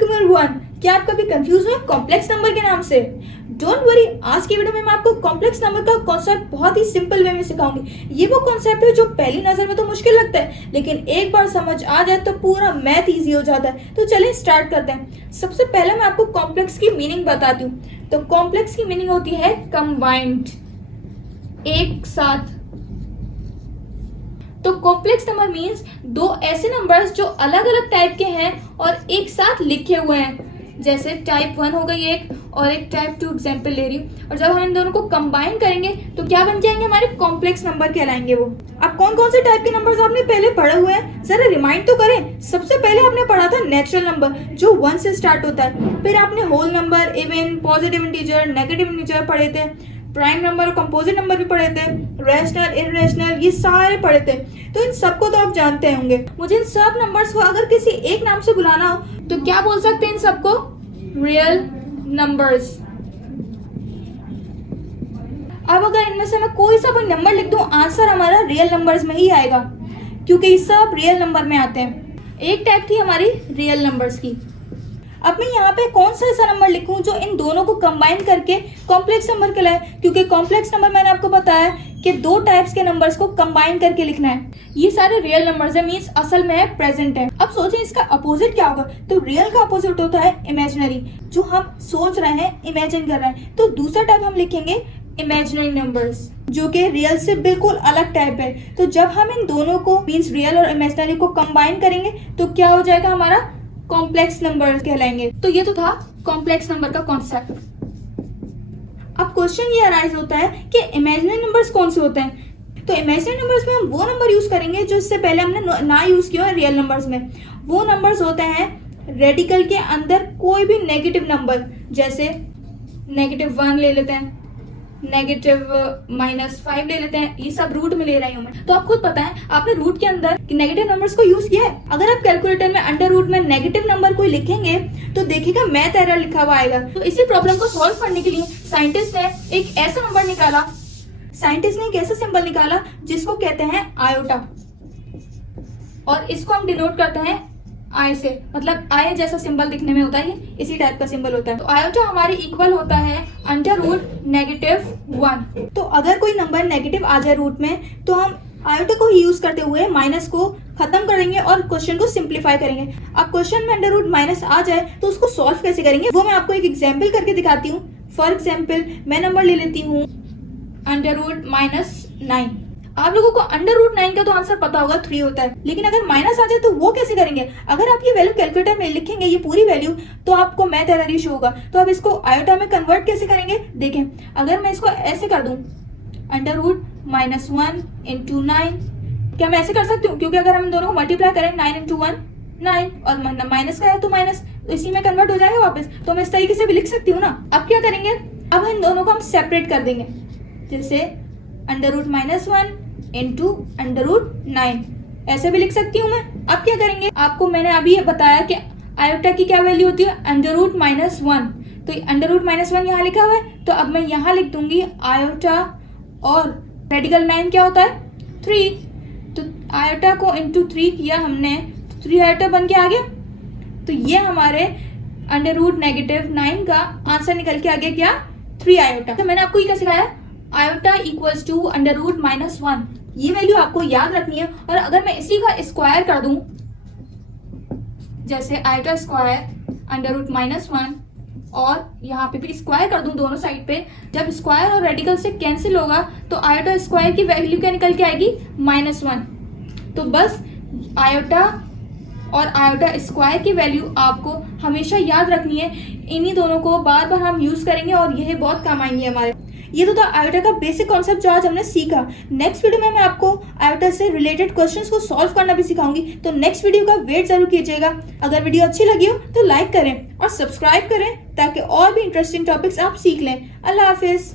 वालेकुम एवरीवन। क्या आप कभी कंफ्यूज हुए कॉम्प्लेक्स नंबर के नाम से? डोंट वरी, आज की वीडियो में मैं आपको कॉम्प्लेक्स नंबर का कॉन्सेप्ट बहुत ही सिंपल वे में सिखाऊंगी। ये वो कॉन्सेप्ट है जो पहली नजर में तो मुश्किल लगता है, लेकिन एक बार समझ आ जाए तो पूरा मैथ इजी हो जाता है। तो चलिए स्टार्ट करते हैं। सबसे पहले मैं आपको कॉम्प्लेक्स की मीनिंग बताती हूँ। तो कॉम्प्लेक्स की मीनिंग होती है कंबाइंड, एक साथ। तो कॉम्प्लेक्स नंबर मीन्स दो ऐसे नंबर्स जो अलग अलग टाइप के हैं और एक साथ लिखे हुए हैं। जैसे टाइप 1 हो गई एक और एक टाइप 2 एग्जाम्पल ले रही हूँ, और जब हम इन दोनों को कंबाइन करेंगे तो क्या बन जाएंगे? हमारे कॉम्प्लेक्स नंबर कहलाएंगे वो। अब कौन कौन से टाइप के नंबर्स आपने पहले पढ़े हुए हैं, जरा रिमाइंड तो करें। सबसे पहले आपने पढ़ा था नेचुरल नंबर जो 1 से स्टार्ट होता है। फिर आपने whole number, even, positive integer, negative integer पढ़े थे। प्राइम नंबर और कंपोजिट नंबर भी पढ़े थे। रैशनल, इररेशनल, ये सारे पढ़े थे। तो इन सबको तो आप जानते होंगे। मुझे इन सब नंबर्स को अगर किसी एक नाम से बुलाना हो तो क्या बोल सकते हैं इन सबको? Real numbers. अब अगर इनमें से मैं कोई सा नंबर लिख दूं, आंसर हमारा रियल नंबर्स में ही आएगा, क्योंकि ये सब रियल नंबर में आते हैं। एक टाइप थी हमारी रियल नंबर्स की। अब मैं यहाँ पे कौन सा ऐसा नंबर लिखूं जो इन दोनों को कंबाइन करके कॉम्प्लेक्स नंबर कहलाए? क्योंकि कॉम्प्लेक्स नंबर मैंने आपको बताया कि दो टाइप्स के नंबर्स को कंबाइन करके लिखना है। ये सारे रियल नंबर्स है, मींस असल में है, प्रेजेंट है। अब सोचिए इसका अपोजिट क्या होगा? तो रियल का अपोजिट होता है इमेजिनरी, जो हम सोच रहे हैं, इमेजिन कर रहे हैं। तो दूसरा टाइप हम लिखेंगे इमेजिनरी नंबर्स, जो कि रियल से बिल्कुल अलग टाइप है। तो जब हम इन दोनों को मींस रियल और इमेजिनरी को कंबाइन करेंगे तो क्या हो जाएगा? हमारा कॉम्प्लेक्स नंबर कहलाएंगे। तो ये तो था कॉम्प्लेक्स नंबर का कॉन्सेप्ट। अब क्वेश्चन ये अराइज होता है कि इमेजिनरी नंबर्स कौन से होते हैं? तो इमेजिनरी नंबर्स में हम वो नंबर यूज करेंगे जो इससे पहले हमने ना यूज किया है रियल नंबर्स में। वो नंबर्स होते हैं रेडिकल के अंदर कोई भी नेगेटिव नंबर, जैसे -1 ले लेते हैं, -5 ले लेते हैं। ये सब रूट में ले रही हूँ मैं। तो आप खुद पता है, आपने रूट के अंदर नेगेटिव नंबर्स को यूज किया है? अगर आप कैलकुलेटर में अंडर रूट में नेगेटिव नंबर को लिखेंगे तो देखिएगा मैथ एरर लिखा हुआ आएगा। तो इसी प्रॉब्लम को सॉल्व करने के लिए साइंटिस्ट ने एक ऐसा नंबर निकाला, साइंटिस्ट ने एक ऐसा सिंबल निकाला जिसको कहते हैं आयोटा, और इसको हम डिनोट करते हैं आई से। मतलब आई जैसा सिंबल दिखने में होता है, इसी टाइप का सिंबल होता है। तो आयोटा हमारे इक्वल होता है √-1। तो अगर कोई नंबर नेगेटिव आ जाए रूट में तो हम आयोटा को ही यूज करते हुए माइनस को खत्म करेंगे और क्वेश्चन को सिंप्लीफाई करेंगे। अब क्वेश्चन में अंडर रूट आ जाए तो उसको सॉल्व कैसे करेंगे वो मैं आपको एक एग्जाम्पल करके दिखाती हूँ। फॉर एग्जाम्पल मैं नंबर ले लेती हूँ √-9। आप लोगों को √9 का तो आंसर पता होगा 3 होता है, लेकिन अगर माइनस आ जाए तो वो कैसे करेंगे? अगर आप ये वैल्यू कैलकुलेटर में लिखेंगे, ये पूरी वैल्यू, तो आपको मैथ एरर इशू होगा। तो आप इसको आयोटा में कन्वर्ट कैसे करेंगे? देखें, अगर मैं इसको ऐसे कर दूं √-1 × 9, क्या मैं ऐसे कर सकती हूँ? क्योंकि अगर हम इन दोनों को मल्टीप्लाई करें 9 × 1 9, और माइनस का है तो माइनस, तो इसी में कन्वर्ट हो जाएगा वापस। तो मैं इस तरीके से भी लिख सकती हूँ ना। अब क्या करेंगे? अब इन दोनों को हम सेपरेट कर देंगे, जैसे √-1 × √9, ऐसे भी लिख सकती हूँ मैं। अब क्या करेंगे? आपको मैंने अभी बताया कि आयोटा की क्या वैल्यू होती है? √-1। तो √-1 यहाँ लिखा हुआ है, तो अब मैं यहाँ लिख दूंगी आयोटा, और रेडिकल 9 क्या होता है? 3। तो आयोटा को × 3 किया हमने, 3 आयोटा बन के आ गया। तो ये हमारे √-9 का आंसर निकल के आ गया क्या? 3 आयोटा। तो मैंने आपको ये क्या सिखाया? Iota equals to √-1। ये वैल्यू आपको याद रखनी है। और अगर मैं इसी का स्क्वायर कर दूं, जैसे आयोटा स्क्वायर √-1, और यहाँ पे भी स्क्वायर कर दूं दोनों साइड पे, जब स्क्वायर और रेडिकल से कैंसिल होगा तो आयोटा स्क्वायर की वैल्यू क्या निकल के आएगी? -1। तो बस आयोटा और आयोटा स्क्वायर की वैल्यू आपको हमेशा याद रखनी है। इन्हीं दोनों को बार बार हम यूज करेंगे और यह बहुत काम आएंगे हमारे। ये तो था आयोटा का बेसिक कॉन्सेप्ट जो आज हमने सीखा। नेक्स्ट वीडियो में मैं आपको आयोटा से रिलेटेड क्वेश्चंस को सॉल्व करना भी सिखाऊंगी। तो नेक्स्ट वीडियो का वेट जरूर कीजिएगा। अगर वीडियो अच्छी लगी हो तो लाइक करें और सब्सक्राइब करें, ताकि और भी इंटरेस्टिंग टॉपिक्स आप सीख लें। अल्लाह हाफिज।